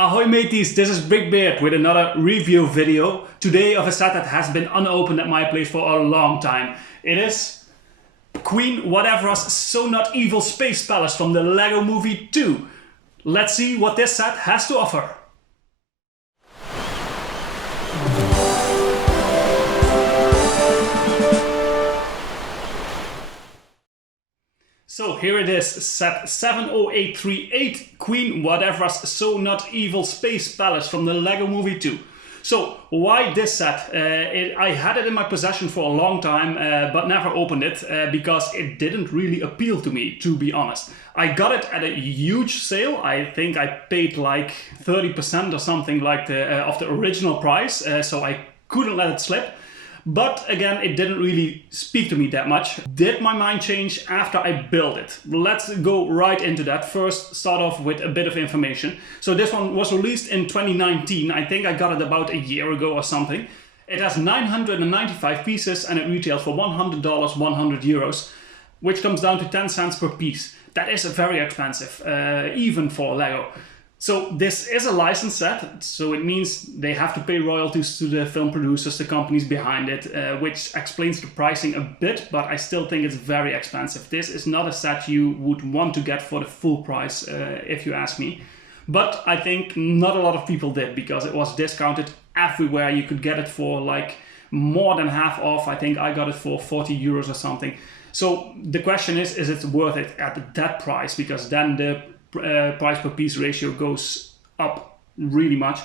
Ahoy mateys, this is BrickBeard with another review video. Today of a set that has been unopened at my place for a long time. It is Queen Watevra's So Not Evil Space Palace from the Lego Movie 2. Let's see what this set has to offer. So here it is, set 70838, Queen Watevra's So Not Evil Space Palace from the Lego Movie 2. So why this set? I had it in my possession for a long time, but never opened it because it didn't really appeal to me, to be honest. I got it at a huge sale. I think I paid like 30% or something like of the original price, so I couldn't let it slip. But again, it didn't really speak to me that much. Did my mind change after I built it? Let's go right into that. First, start off with a bit of information. So this one was released in 2019. I think I got it about a year ago or something. It has 995 pieces and it retails for $100, 100 euros, which comes down to 10 cents per piece. That is very expensive, even for Lego. So this is a licensed set, so it means they have to pay royalties to the film producers, the companies behind it, which explains the pricing a bit, but I still think it's very expensive. This is not a set you would want to get for the full price, if you ask me. But I think not a lot of people did, because it was discounted everywhere. You could get it for like more than half off. I think I got it for 40 euros or something. So the question is it worth it at that price? Because then the price per piece ratio goes up really much.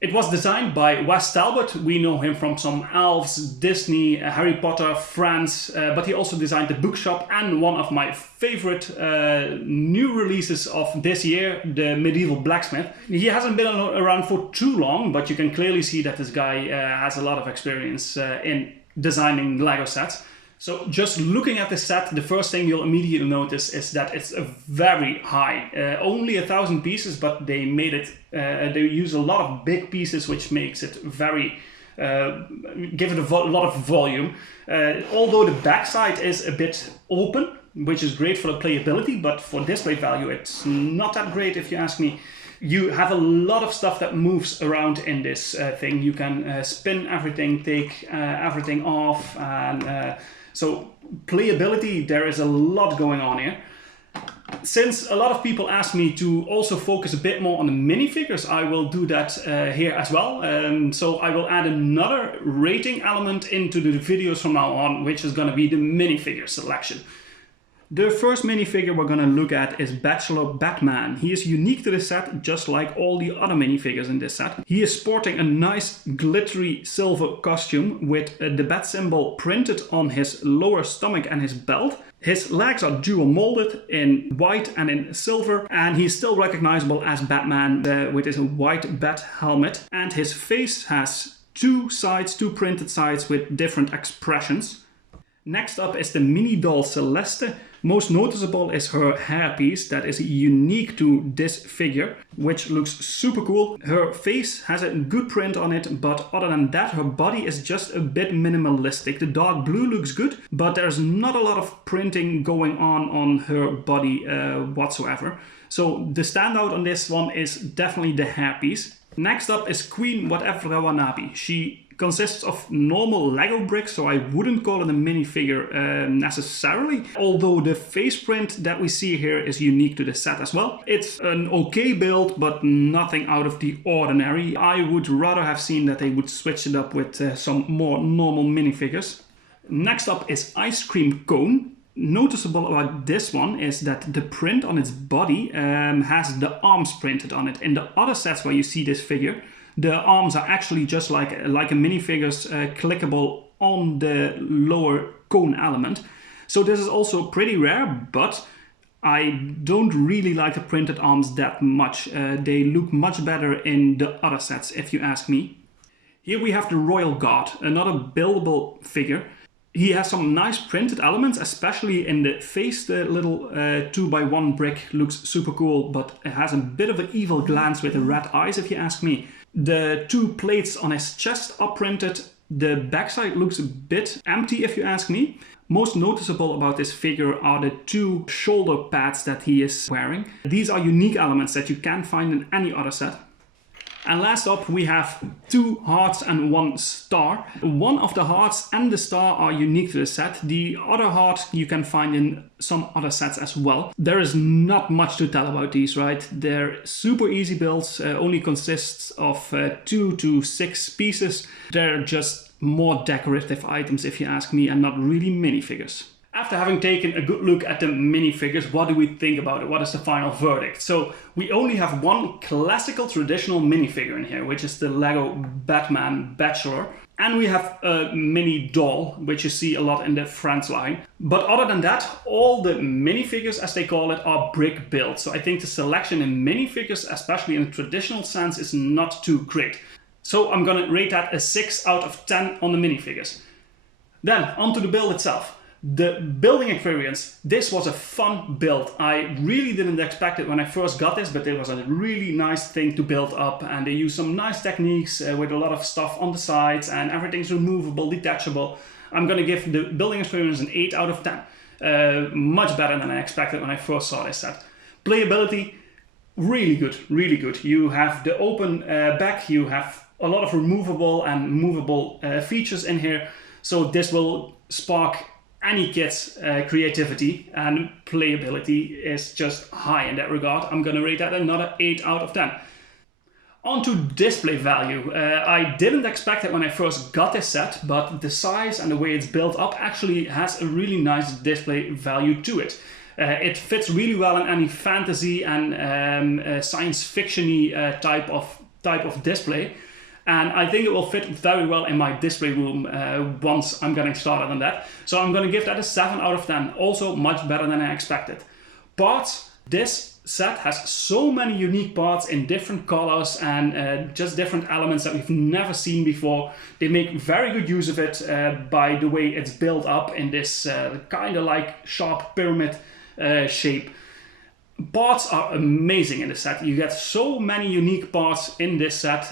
It was designed by Wes Talbot. We know him from some Elves, Disney, Harry Potter, Friends, but he also designed the bookshop and one of my favorite new releases of this year, the Medieval Blacksmith. He hasn't been around for too long, but you can clearly see that this guy has a lot of experience in designing Lego sets. So just looking at the set, the first thing you'll immediately notice is that it's very high. Only 1,000 pieces, but they made it, they use a lot of big pieces, which makes it very, give it a lot of volume. Although the backside is a bit open, which is great for the playability, but for display value, it's not that great if you ask me. You have a lot of stuff that moves around in this thing. You can spin everything, take everything off, and so playability, there is a lot going on here. Since a lot of people ask me to also focus a bit more on the minifigures, I will do that here as well. So I will add another rating element into the videos from now on, which is going to be the minifigure selection. The first minifigure we're going to look at is Bachelor Batman. He is unique to the set, just like all the other minifigures in this set. He is sporting a nice glittery silver costume with the bat symbol printed on his lower stomach and his belt. His legs are dual molded in white and in silver, and he's still recognizable as Batman with his white bat helmet. And his face has two printed sides with different expressions. Next up is the mini doll Celeste. Most noticeable is her hairpiece that is unique to this figure, which looks super cool. Her face has a good print on it, but other than that, her body is just a bit minimalistic. The dark blue looks good, but there's not a lot of printing going on her body whatsoever. So the standout on this one is definitely the hairpiece. Next up is Queen Watevra Wanabi. She consists of normal Lego bricks, so I wouldn't call it a minifigure necessarily, although the face print that we see here is unique to the set as well. It's an okay build, but nothing out of the ordinary. I would rather have seen that they would switch it up with some more normal minifigures. Next up is Ice Cream Cone. Noticeable about this one is that the print on its body has the arms printed on it. In the other sets where you see this figure, the arms are actually just like a minifigure's clickable on the lower cone element. So this is also pretty rare, but I don't really like the printed arms that much. They look much better in the other sets, if you ask me. Here we have the Royal Guard, another buildable figure. He has some nice printed elements, especially in the face. The little 2x1 brick looks super cool, but it has a bit of an evil glance with the red eyes, if you ask me. The two plates on his chest are printed. The backside looks a bit empty, if you ask me. Most noticeable about this figure are the two shoulder pads that he is wearing. These are unique elements that you can't find in any other set. And last up, we have 2 hearts and 1 star. One of the hearts and the star are unique to the set. The other heart you can find in some other sets as well. There is not much to tell about these, right? They're super easy builds, only consists of 2 to 6 pieces. They're just more decorative items if you ask me, and not really minifigures. After having taken a good look at the minifigures, what do we think about it? What is the final verdict? So we only have one classical traditional minifigure in here, which is the Lego Batman Bachelor. And we have a mini doll, which you see a lot in the Friends line. But other than that, all the minifigures, as they call it, are BrickBeard. So I think the selection in minifigures, especially in the traditional sense, is not too great. So I'm gonna rate that a 6 out of 10 on the minifigures. Then onto the build itself. The building experience, this was a fun build. I really didn't expect it when I first got this, but it was a really nice thing to build up, and they used some nice techniques with a lot of stuff on the sides, and everything's removable, detachable. I'm gonna give the building experience an 8 out of 10. Much better than I expected when I first saw this set. Playability, really good, really good. You have the open back, you have a lot of removable and movable features in here, so this will spark any kid's creativity, and playability is just high in that regard. I'm gonna rate that another 8 out of 10. On to display value. I didn't expect it when I first got this set, but the size and the way it's built up actually has a really nice display value to it. It fits really well in any fantasy and science fiction-y type of display. And I think it will fit very well in my display room once I'm getting started on that. So I'm going to give that a 7 out of 10. Also much better than I expected. Parts, this set has so many unique parts in different colors and just different elements that we've never seen before. They make very good use of it by the way it's built up in this kind of like sharp pyramid shape. Parts are amazing in the set. You get so many unique parts in this set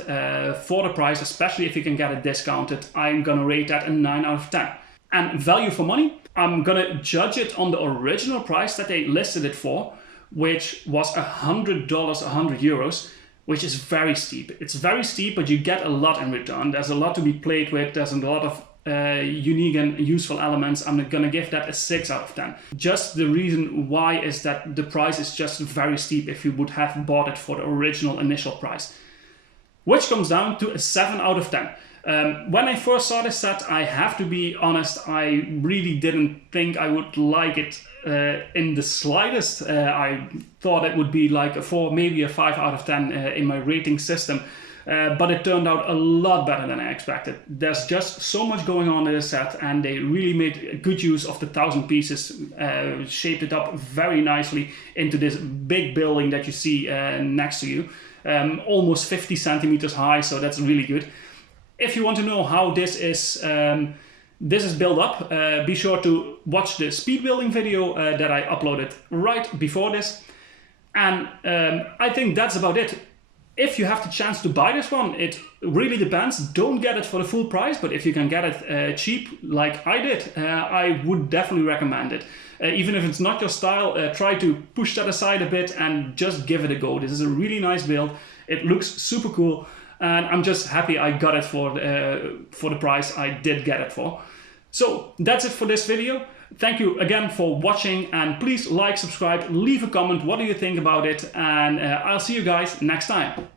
for the price, especially if you can get it discounted. I'm gonna rate that a 9 out of 10. And value for money, I'm gonna judge it on the original price that they listed it for, which was $100, 100 euros, which is very steep. It's very steep, but you get a lot in return. There's a lot to be played with. There's a lot of unique and useful elements. I'm gonna give that a 6 out of 10. Just the reason why is that the price is just very steep if you would have bought it for the original initial price, which comes down to a 7 out of 10. When I first saw this set, I have to be honest, I really didn't think I would like it in the slightest. I thought it would be like a 4, maybe a 5 out of 10 in my rating system. But it turned out a lot better than I expected. There's just so much going on in this set, and they really made good use of the 1,000 pieces, shaped it up very nicely into this big building that you see next to you. Almost 50 centimeters high, so that's really good. If you want to know how this is built up, be sure to watch the speed building video that I uploaded right before this. And I think that's about it. If you have the chance to buy this one, it really depends. Don't get it for the full price, but if you can get it cheap, like I did, I would definitely recommend it. Even if it's not your style, try to push that aside a bit and just give it a go. This is a really nice build. It looks super cool, and I'm just happy I got it for the price I did get it for. So that's it for this video. Thank you again for watching, and please like, subscribe, leave a comment. What do you think about it? And I'll see you guys next time.